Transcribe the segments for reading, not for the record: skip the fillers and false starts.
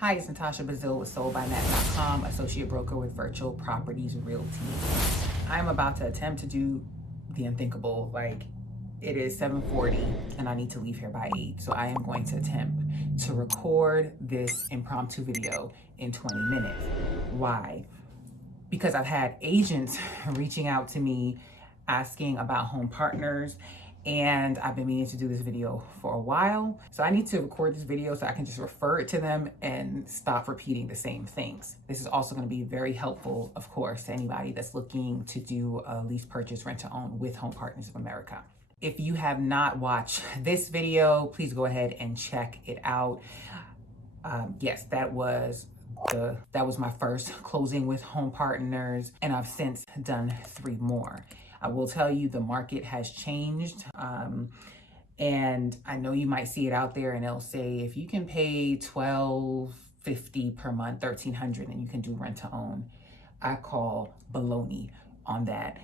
Hi, it's Natasha with soldbynat.com, associate broker with Virtual Properties Realty. I'm about to attempt to do the unthinkable. Like, it is 7:40 and I need to leave here by 8. So I am going to attempt to record this impromptu video in 20 minutes. Why? Because I've had agents reaching out to me asking about home partners, and I've been meaning to do this video for a while. So I need to record this video so I can just refer it to them and stop repeating the same things. This is also going to be very helpful, of course, to anybody that's looking to do a lease purchase rent to own with Home Partners of America. If you have not watched this video, please go ahead and check it out. Yes, that was my first closing with Home Partners, and I've since done 3 more. I will tell you the market has changed, and I know you might see it out there and it'll say if you can pay $1,250 per month, $1,300, and you can do rent to own. I call baloney on that.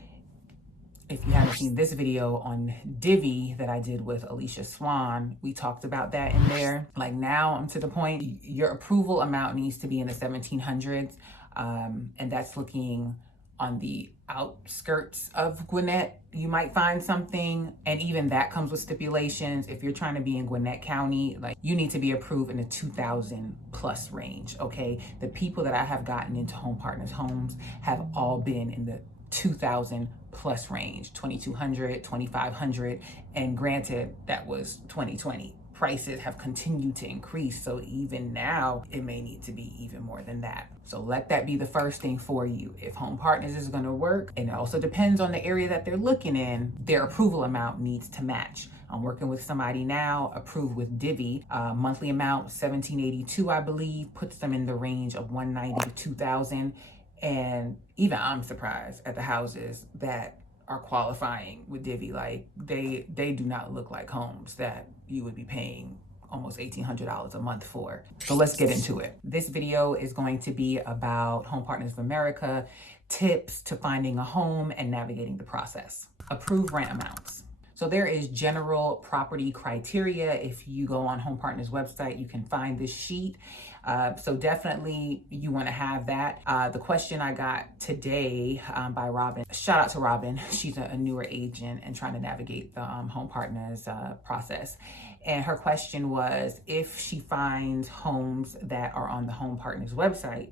If you haven't seen this video on Divvy that I did with Alicia Swan, we talked about that in there. Like, now I'm to the point, your approval amount needs to be in the 1700s, and that's looking on the outskirts of Gwinnett. You might find something, and even that comes with stipulations. If you're trying to be in Gwinnett County, like, you need to be approved in the 2,000 plus range, okay? The people that I have gotten into Home Partners homes have all been in the 2,000 plus range, 2,200, 2,500, and granted, that was 2020. Prices have continued to increase, so even now it may need to be even more than that. So let that be the first thing for you. If Home Partners is going to work, and it also depends on the area that they're looking in, their approval amount needs to match. I'm working with somebody now approved with Divvy. Monthly amount $1,782, I believe, puts them in the range of $190 to $2,000. And even I'm surprised at the houses that are qualifying with Divvy. Like, they do not look like homes that you would be paying almost $1,800 a month for. So let's get into it. This video is going to be about Home Partners of America, tips to finding a home and navigating the process. Approved rent amounts. So there is general property criteria. If you go on Home Partners website, you can find this sheet. So definitely you want to have that. The question I got today by Robin, shout out to Robin. She's a newer agent and trying to navigate the Home Partners process. And her question was, if she finds homes that are on the Home Partners website,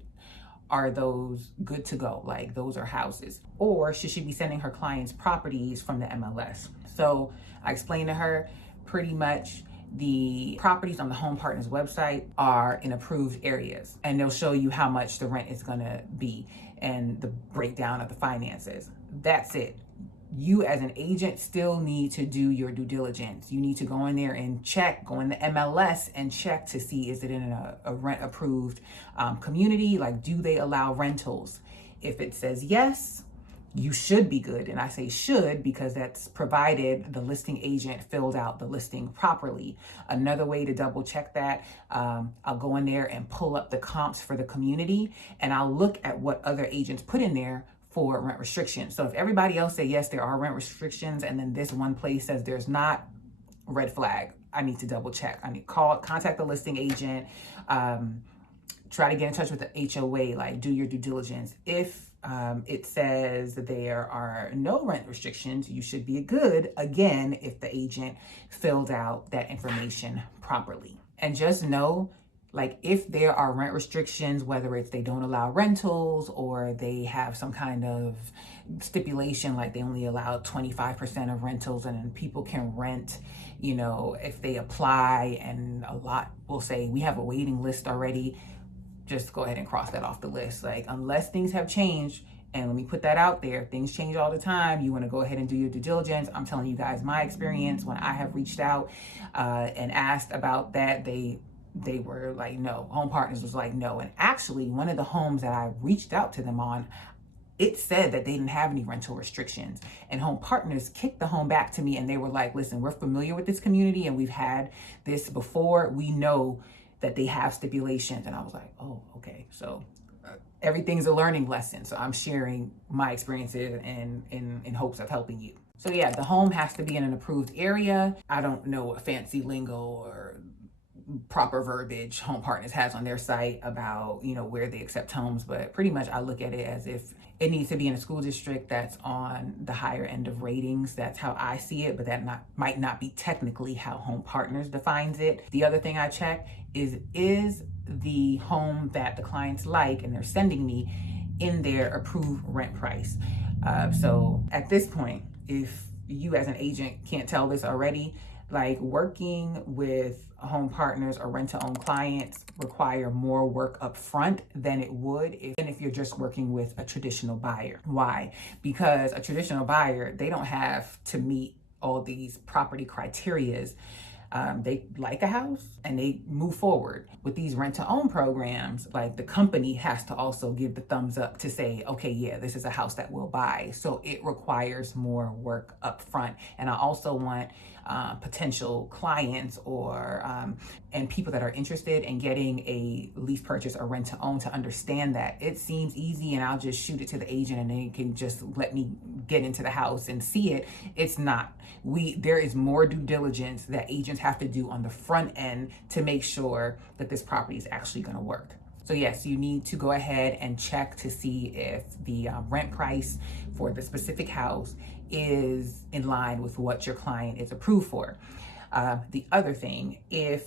are those good to go? Like, those are houses? Or should she be sending her clients properties from the MLS? So I explained to her, pretty much the properties on the Home Partners website are in approved areas, and they'll show you how much the rent is gonna be and the breakdown of the finances. That's it. You as an agent still need to do your due diligence. You need to go in there and check, go in the MLS and check to see, is it in a rent approved community? Like, do they allow rentals? If it says yes, you should be good. And I say should because that's provided the listing agent filled out the listing properly. Another way to double check that, I'll go in there and pull up the comps for the community, and I'll look at what other agents put in there for rent restrictions. So if everybody else say yes, there are rent restrictions, and then this one place says there's not, red flag. I need to double check. I need to contact the listing agent, try to get in touch with the HOA, like, do your due diligence. If it says that there are no rent restrictions, you should be good, again, if the agent filled out that information properly. And just know, like, if there are rent restrictions, whether it's they don't allow rentals or they have some kind of stipulation, like they only allow 25% of rentals and then people can rent, you know, if they apply, and a lot will say we have a waiting list already, just go ahead and cross that off the list. Like, unless things have changed, and let me put that out there, things change all the time. You want to go ahead and do your due diligence. I'm telling you guys my experience. When I have reached out and asked about that, they were like, no. Home Partners was like, no. And actually, one of the homes that I reached out to them on, it said that they didn't have any rental restrictions. And Home Partners kicked the home back to me, and they were like, listen, we're familiar with this community and we've had this before. We know that they have stipulations. And I was like, oh, okay. So everything's a learning lesson. So I'm sharing my experiences and in hopes of helping you. So yeah, the home has to be in an approved area. I don't know a fancy lingo or proper verbiage Home Partners has on their site about, where they accept homes, but pretty much I look at it as if it needs to be in a school district that's on the higher end of ratings. That's how I see it, but that might not be technically how Home Partners defines it. The other thing I check is the home that the clients like and they're sending me in their approved rent price. So at this point, if you as an agent can't tell this already, like working with Home Partners or rent-to-own clients require more work up front than it would if you're just working with a traditional buyer. Why? Because a traditional buyer, they don't have to meet all these property criterias. They like a house and they move forward. With these rent-to-own programs, like the company has to also give the thumbs up to say, okay, yeah, this is a house that we'll buy. So it requires more work up front. And I also want potential clients and people that are interested in getting a lease purchase or rent to own to understand that it seems easy and I'll just shoot it to the agent and they can just let me get into the house and see it. It's not. There is more due diligence that agents have to do on the front end to make sure that this property is actually going to work. So yes, you need to go ahead and check to see if the rent price for the specific house is in line with what your client is approved for. The other thing, if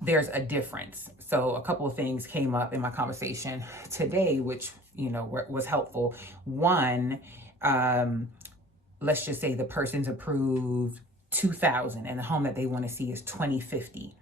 there's a difference. So a couple of things came up in my conversation today, which, was helpful. One, let's just say the person's approved 2,000 and the home that they want to see is 2,050.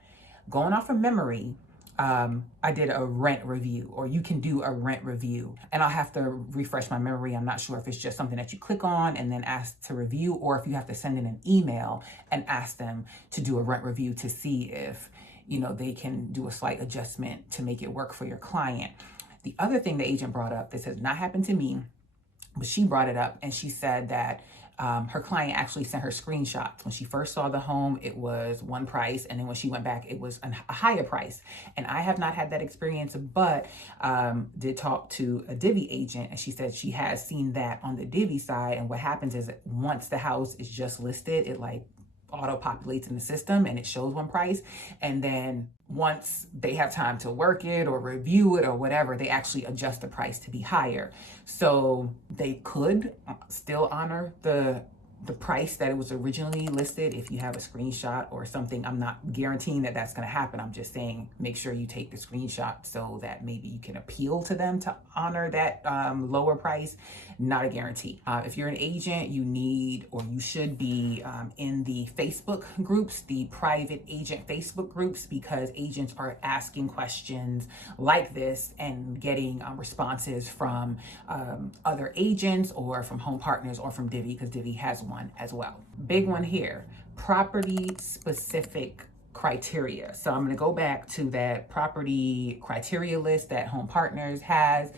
Going off of memory, I did a rent review, or you can do a rent review, and I'll have to refresh my memory. I'm not sure if it's just something that you click on and then ask to review, or if you have to send in an email and ask them to do a rent review to see if, they can do a slight adjustment to make it work for your client. The other thing the agent brought up, this has not happened to me, but she brought it up and she said that her client actually sent her screenshots. When she first saw the home, it was one price. And then when she went back, it was a higher price. And I have not had that experience, but did talk to a Divvy agent. And she said she has seen that on the Divvy side. And what happens is that once the house is just listed, it auto populates in the system and it shows one price. And then once they have time to work it or review it or whatever, they actually adjust the price to be higher. So they could still honor the price that it was originally listed if you have a screenshot or something. I'm not guaranteeing that that's going to happen. I'm just saying make sure you take the screenshot so that maybe you can appeal to them to honor that lower price. Not a guarantee. If you're an agent, you need or you should be in the Facebook groups, the private agent Facebook groups, because agents are asking questions like this and getting responses from other agents or from Home Partners or from Divvy, because Divvy has one as well. Big one here, property specific criteria. So I'm going to go back to that property criteria list that Home Partners has.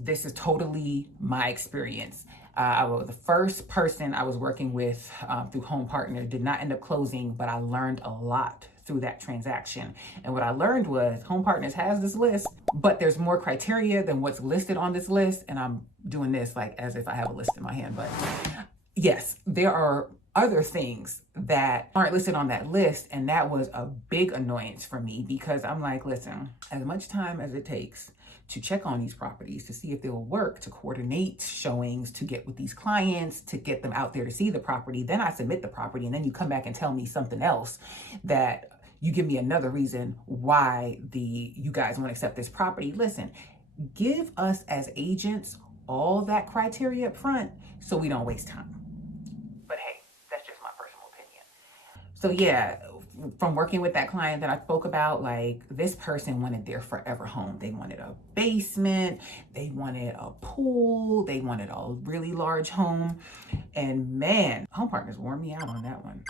This is totally my experience. I was the first person I was working with through Home Partner, did not end up closing, but I learned a lot through that transaction. And what I learned was Home Partners has this list, but there's more criteria than what's listed on this list. And I'm doing this as if I have a list in my hand, but yes, there are other things that aren't listed on that list. And that was a big annoyance for me, because I'm like, listen, as much time as it takes to check on these properties, to see if they'll work, to coordinate showings, to get with these clients, to get them out there to see the property, then I submit the property, and then you come back and tell me something else, that you give me another reason why you guys won't accept this property. Listen, give us as agents all that criteria up front so we don't waste time. But hey, that's just my personal opinion. So yeah, from working with that client that I spoke about, this person wanted their forever home. They wanted a basement, they wanted a pool, they wanted a really large home. And man, Home Partners wore me out on that one.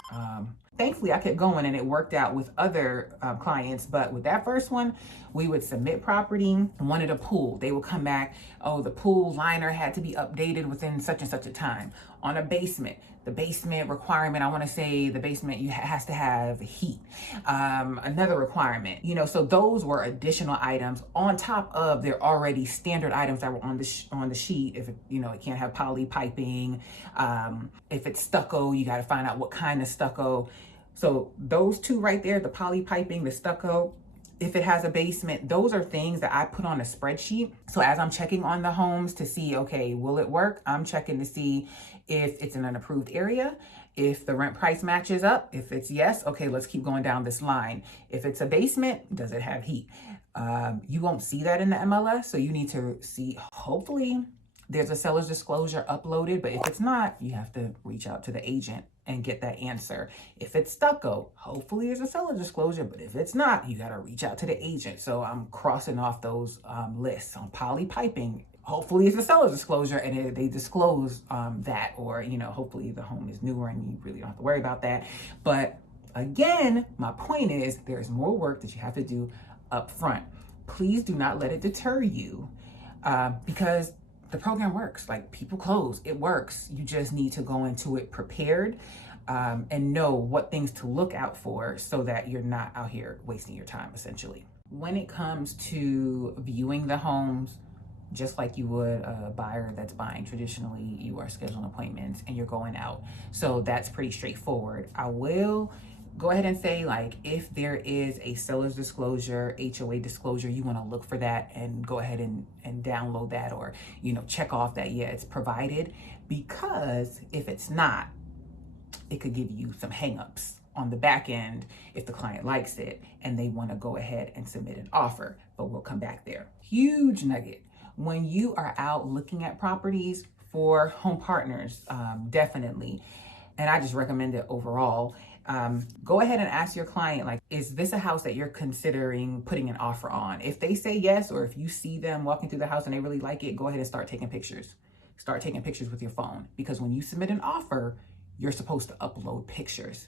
Thankfully, I kept going and it worked out with other clients. But with that first one, we would submit property, wanted a pool. They would come back, oh, the pool liner had to be updated within such and such a time. On a basement, the basement requirement, I want to say the basement has to have heat. Another requirement, so those were additional items on top of their already standard items that were on the sheet. If it can't have poly piping, if it's stucco, you got to find out what kind of stucco. So those two right there, the poly piping, the stucco, if it has a basement, those are things that I put on a spreadsheet. So as I'm checking on the homes to see, okay, will it work? I'm checking to see if it's in an approved area, if the rent price matches up. If it's yes, okay, let's keep going down this line. If it's a basement, does it have heat? You won't see that in the MLS, so you need to see, hopefully there's a seller's disclosure uploaded, but if it's not, you have to reach out to the agent and get that answer. If it's stucco, hopefully there's a seller's disclosure, but if it's not, you gotta reach out to the agent. So I'm crossing off those lists. On poly piping, hopefully it's a seller's disclosure and they disclose that, or, you know, hopefully the home is newer and you really don't have to worry about that. But again, my point is there's more work that you have to do up front. Please do not let it deter you because the program works. Like, people close, it works. You just need to go into it prepared and know what things to look out for so that you're not out here wasting your time, essentially. When it comes to viewing the homes, just like you would a buyer that's buying traditionally, you are scheduling appointments and you're going out. So that's pretty straightforward. I will go ahead and say, like, if there is a seller's disclosure, HOA disclosure, you want to look for that and go ahead and download that, or, you know, check off that, yeah, it's provided, because if it's not, it could give you some hangups on the back end if the client likes it and they want to go ahead and submit an offer. But we'll come back there. Huge nugget. When you are out looking at properties for home partners, definitely, and I just recommend it overall, go ahead and ask your client, like, is this a house that you're considering putting an offer on? If they say yes, or if you see them walking through the house and they really like it, go ahead and start taking pictures. Start taking pictures with your phone, because when you submit an offer, you're supposed to upload pictures.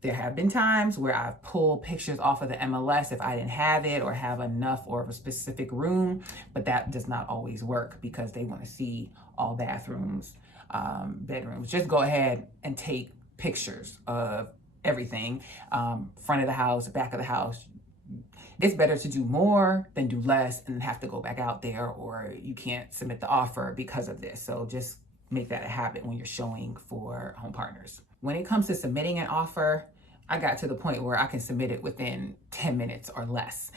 There have been times where I've pulled pictures off of the MLS if I didn't have it or have enough or of a specific room, but that does not always work because they want to see all bathrooms, bedrooms. Just go ahead and take pictures of everything, front of the house, back of the house. It's better to do more than do less and have to go back out there, or you can't submit the offer because of this. So just make that a habit when you're showing for home partners. When it comes to submitting an offer, I got to the point where I can submit it within 10 minutes or less.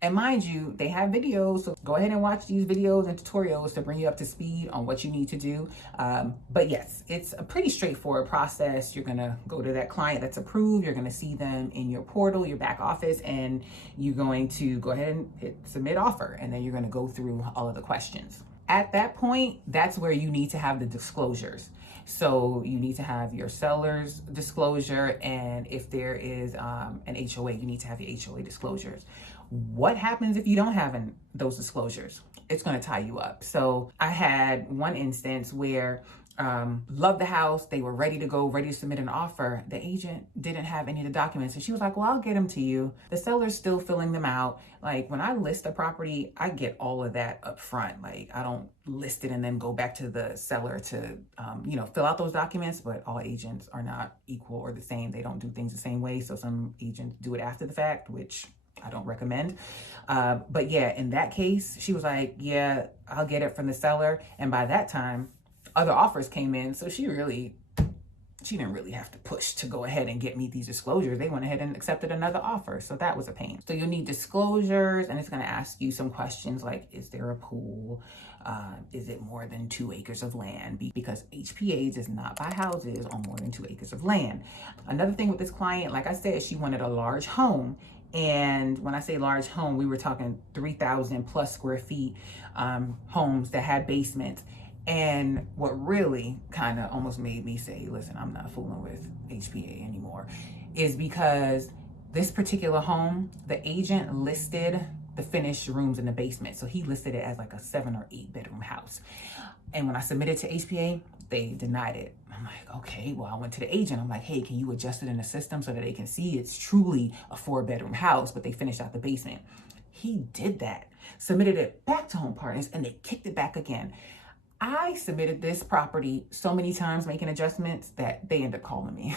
And mind you, they have videos, so go ahead and watch these videos and tutorials to bring you up to speed on what you need to do. But yes, it's a pretty straightforward process. You're gonna go to that client that's approved, you're gonna see them in your portal, your back office, and you're going to go ahead and hit submit offer, and then you're gonna go through all of the questions. At that point, that's where you need to have the disclosures. So you need to have your seller's disclosure, and if there is an HOA, you need to have the HOA disclosures. What happens if you don't have those disclosures? It's going to tie you up. So I had one instance where loved the house. They were ready to go, ready to submit an offer. The agent didn't have any of the documents. And she was like, well, I'll get them to you. The seller's still filling them out. Like, when I list a property, I get all of that up front. Like, I don't list it and then go back to the seller to, fill out those documents. But all agents are not equal or the same. They don't do things the same way. So some agents do it after the fact, which I don't recommend. But yeah, in that case, she was like, yeah, I'll get it from the seller. And by that time, other offers came in. So she didn't really have to push to go ahead and get me these disclosures. They went ahead and accepted another offer. So that was a pain. So you'll need disclosures, and it's going to ask you some questions like, is there a pool? Is it more than 2 acres of land? Because HPA does not buy houses on more than 2 acres of land. Another thing with this client, like I said, she wanted a large home. And when I say large home, we were talking 3,000 plus square feet homes that had basements. And what really kind of almost made me say, listen, I'm not fooling with HPA anymore, is because this particular home, the agent listed the finished rooms in the basement. So he listed it as like a 7 or 8 bedroom house. And when I submitted to HPA, they denied it. I'm like, okay, well, I went to the agent. I'm like, hey, can you adjust it in the system so that they can see it's truly a 4-bedroom house, but they finished out the basement? He did that, submitted it back to Home Partners, and they kicked it back again. I submitted this property so many times making adjustments that they ended up calling me.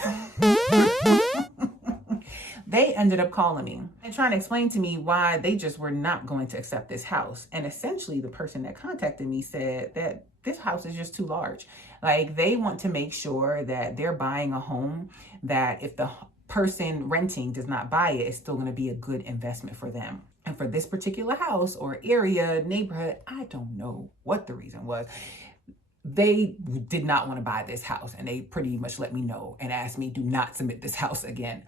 They ended up calling me and trying to explain to me why they just were not going to accept this house. And essentially the person that contacted me said that this house is just too large. Like, they want to make sure that they're buying a home that if the person renting does not buy it, it's still going to be a good investment for them. And for this particular house or area, neighborhood, I don't know what the reason was. They did not want to buy this house, and they pretty much let me know and asked me, do not submit this house again.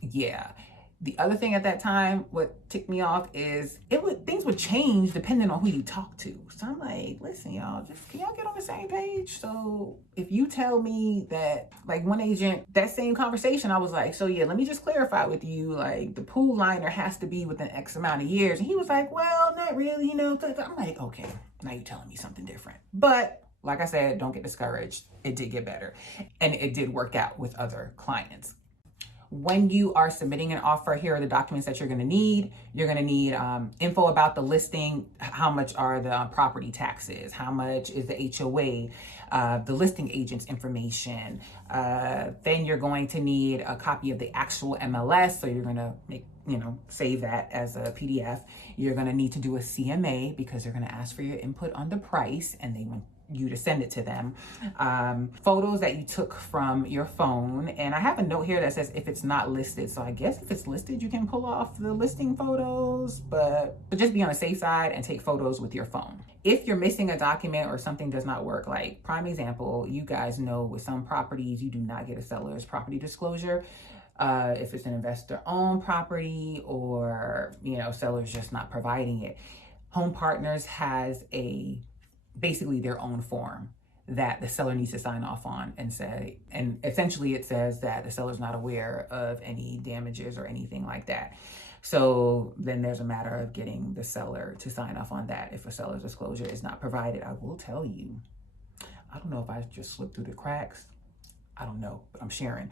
Yeah. The other thing at that time, what ticked me off is things would change depending on who you talk to. So I'm like, listen, y'all, just can y'all get on the same page? So if you tell me that, like one agent, that same conversation, I was like, so yeah, let me just clarify with you, like the pool liner has to be within X amount of years. And he was like, well, not really, you know. I'm like, okay, now you're telling me something different. But like I said, don't get discouraged. It did get better, and it did work out with other clients. When you are submitting an offer, here are the documents that you're going to need. You're going to need info about the listing. How much are the property taxes? How much is the HOA? The listing agent's information. Then you're going to need a copy of the actual MLS. So you're going to save that as a PDF. You're going to need to do a CMA because they're going to ask for your input on the price, and they want you to send it to them. Photos that you took from your phone. And I have a note here that says if it's not listed. So I guess if it's listed, you can pull off the listing photos, but just be on the safe side and take photos with your phone. If you're missing a document or something does not work, like prime example, you guys know with some properties, you do not get a seller's property disclosure. If it's an investor-owned property or, seller's just not providing it. Home Partners has basically their own form that the seller needs to sign off on and essentially it says that the seller's not aware of any damages or anything like that. So then there's a matter of getting the seller to sign off on that. If a seller's disclosure is not provided, I will tell you, I don't know if I just slipped through the cracks. I don't know, but I'm sharing.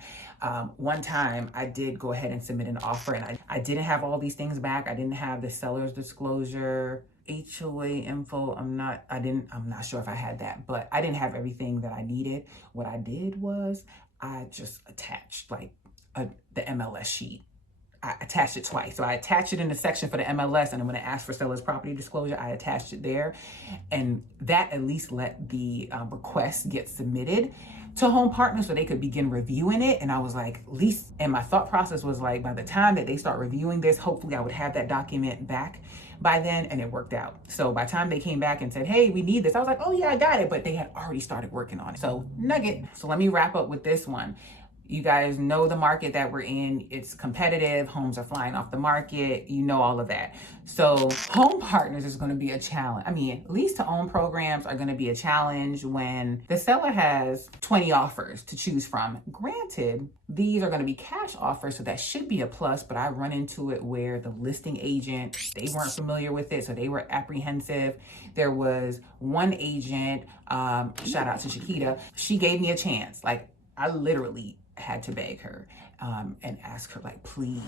One time I did go ahead and submit an offer, and I didn't have all these things back. I didn't have the seller's disclosure, HOA info. I'm not sure if I had that, but I didn't have everything that I needed. What I did was I just attached the MLS sheet. I attached it twice. So I attached it in the section for the MLS, and then when it asked for seller's property disclosure, I attached it there. And that at least let the request get submitted to Home Partners so they could begin reviewing it. And I was like, at least, and my thought process was like, by the time that they start reviewing this, hopefully I would have that document back by then, and it worked out. So by the time they came back and said, hey, we need this, I was like, oh yeah, I got it. But they had already started working on it. So nugget. So let me wrap up with this one. You guys know the market that we're in. It's competitive. Homes are flying off the market. You know all of that. So Home Partners is going to be a challenge. I mean, lease to own programs are going to be a challenge when the seller has 20 offers to choose from. Granted, these are going to be cash offers, so that should be a plus, but I run into it where the listing agent, they weren't familiar with it, so they were apprehensive. There was one agent, shout out to Shakita, she gave me a chance. Like, I literally had to beg her and ask her, like, please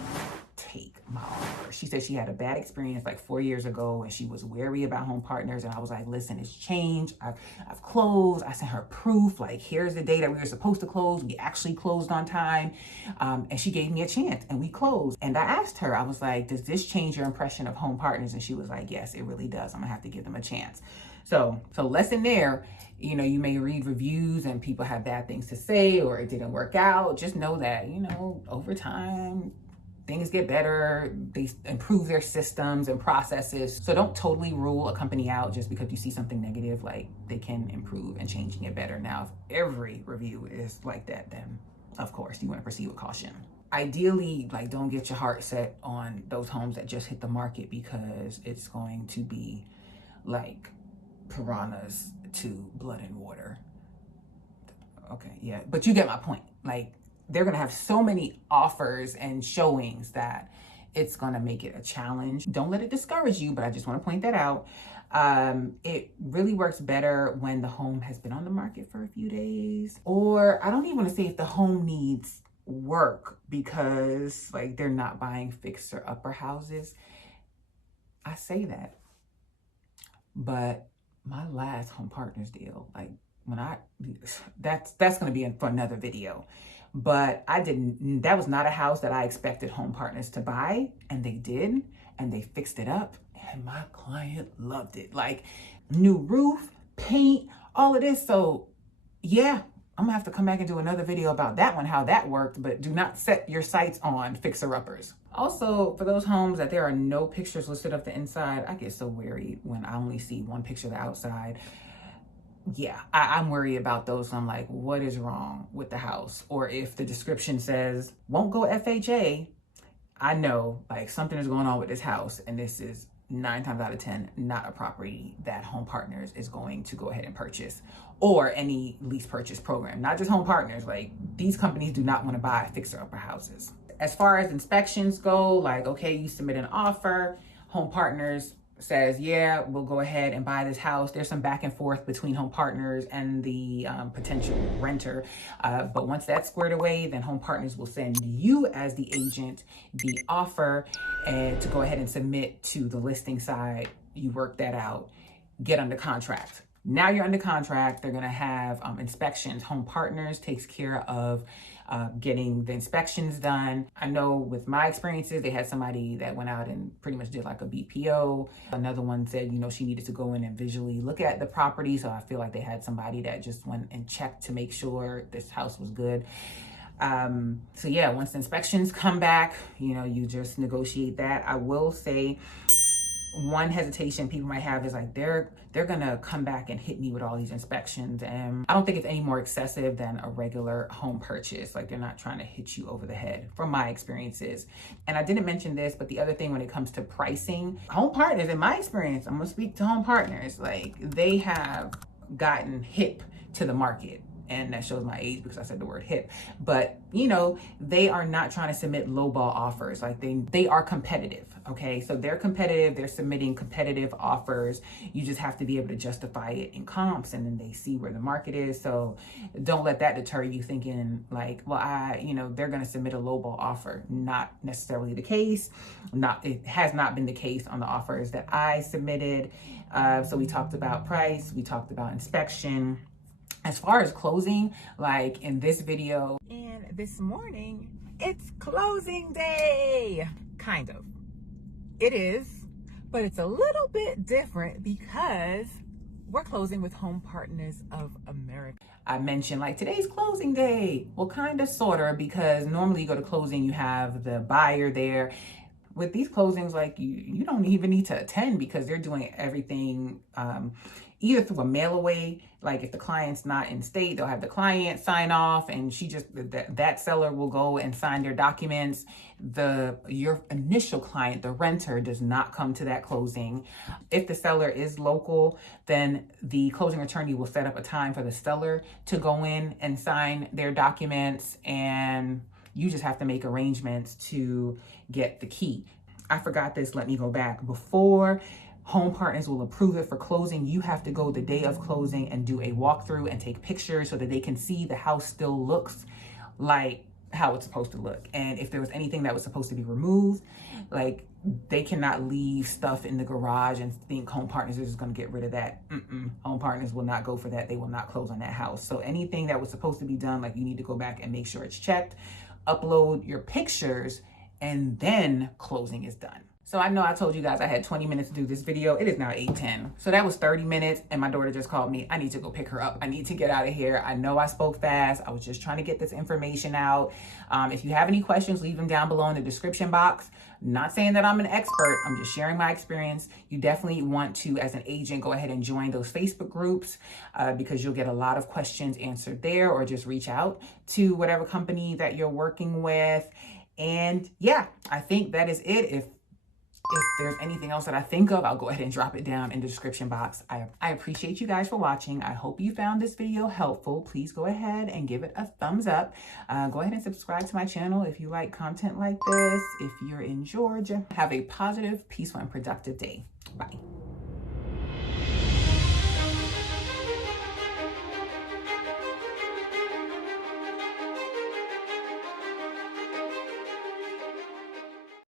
take my offer. She said she had a bad experience like 4 years ago and she was wary about Home Partners. And I was like, listen, it's changed. I've closed. I sent her proof. Like, here's the day that we were supposed to close. We actually closed on time. And she gave me a chance and we closed. And I asked her, I was like, does this change your impression of Home Partners? And she was like, yes, it really does. I'm gonna have to give them a chance. So lesson there, you may read reviews and people have bad things to say or it didn't work out. Just know that, over time, things get better. They improve their systems and processes. So don't totally rule a company out just because you see something negative. Like, they can improve and changing it better. Now, if every review is like that, then of course you want to proceed with caution. Ideally, like, don't get your heart set on those homes that just hit the market because it's going to be like piranhas to blood and water. Okay, yeah, but you get my point. Like, they're gonna have so many offers and showings that it's gonna make it a challenge. Don't let it discourage you, but I just want to point that out. It really works better when the home has been on the market for a few days, or I don't even want to say if the home needs work because, like, they're not buying fixer upper houses. I say that, but my last Home Partners deal, like, that's going to be for another video, but that was not a house that I expected Home Partners to buy, and they did, and they fixed it up, and my client loved it. Like, new roof, paint, all of this. So yeah, I'm gonna have to come back and do another video about that one, how that worked, but do not set your sights on fixer-uppers. Also, for those homes that there are no pictures listed of the inside, I get so worried when I only see one picture of the outside. Yeah, I'm worried about those. I'm like, what is wrong with the house? Or if the description says, won't go FHA, I know like something is going on with this house, and this is 9 times out of 10 not a property that Home Partners is going to go ahead and purchase, or any lease purchase program. Not just Home Partners, like these companies do not want to buy fixer-upper houses. As far as inspections go, like, okay, you submit an offer, Home Partners says, yeah, we'll go ahead and buy this house. There's some back and forth between Home Partners and the potential renter. But once that's squared away, then Home Partners will send you as the agent the offer to go ahead and submit to the listing side. You work that out, get under contract. Now you're under contract. They're going to have inspections. Home Partners takes care of getting the inspections done. I know with my experiences, they had somebody that went out and pretty much did like a BPO. Another one said, you know, she needed to go in and visually look at the property. So I feel like they had somebody that just went and checked to make sure this house was good. So yeah, once the inspections come back, you know, you just negotiate that. I will say, one hesitation people might have is like they're gonna come back and hit me with all these inspections, and I don't think it's any more excessive than a regular home purchase. Like they're not trying to hit you over the head from my experiences. And I didn't mention this, but the other thing when it comes to pricing, Home Partners, in my experience, I'm gonna speak to Home Partners, like they have gotten hip to the market. And that shows my age because I said the word hip. But, you know, they are not trying to submit lowball offers. Like they are competitive, okay? So they're competitive. They're submitting competitive offers. You just have to be able to justify it in comps, and then they see where the market is. So don't let that deter you thinking like, well, they're going to submit a lowball offer. Not necessarily the case. It has not been the case on the offers that I submitted. So we talked about price. We talked about inspection. As far as closing, like in this video and this morning, it's closing day. Kind of. It is, but it's a little bit different because we're closing with Home Partners of America. I mentioned like today's closing day. Well, kind of, sort of, because normally you go to closing, you have the buyer there. With these closings, like you don't even need to attend because they're doing everything either through a mail away. Like if the client's not in state, they'll have the client sign off, and that seller will go and sign their documents. Your initial client, the renter, does not come to that closing. If the seller is local, then the closing attorney will set up a time for the seller to go in and sign their documents, and you just have to make arrangements to get the key. I forgot this, let me go back. Before Home Partners will approve it for closing, you have to go the day of closing and do a walkthrough and take pictures so that they can see the house still looks like how it's supposed to look. And if there was anything that was supposed to be removed, like they cannot leave stuff in the garage and think Home Partners is just going to get rid of that. Home Partners will not go for that. They will not close on that house. So anything that was supposed to be done, like you need to go back and make sure it's checked, upload your pictures, and then closing is done. So I know I told you guys I had 20 minutes to do this video. It is now 8:10. So that was 30 minutes, and my daughter just called me. I need to go pick her up. I need to get out of here. I know I spoke fast. I was just trying to get this information out. If you have any questions, leave them down below in the description box. Not saying that I'm an expert. I'm just sharing my experience. You definitely want to, as an agent, go ahead and join those Facebook groups because you'll get a lot of questions answered there, or just reach out to whatever company that you're working with. And yeah, I think that is it. If there's anything else that I think of, I'll go ahead and drop it down in the description box. I appreciate you guys for watching. I hope you found this video helpful. Please go ahead and give it a thumbs up. Go ahead and subscribe to my channel if you like content like this. If you're in Georgia, have a positive, peaceful, and productive day. Bye.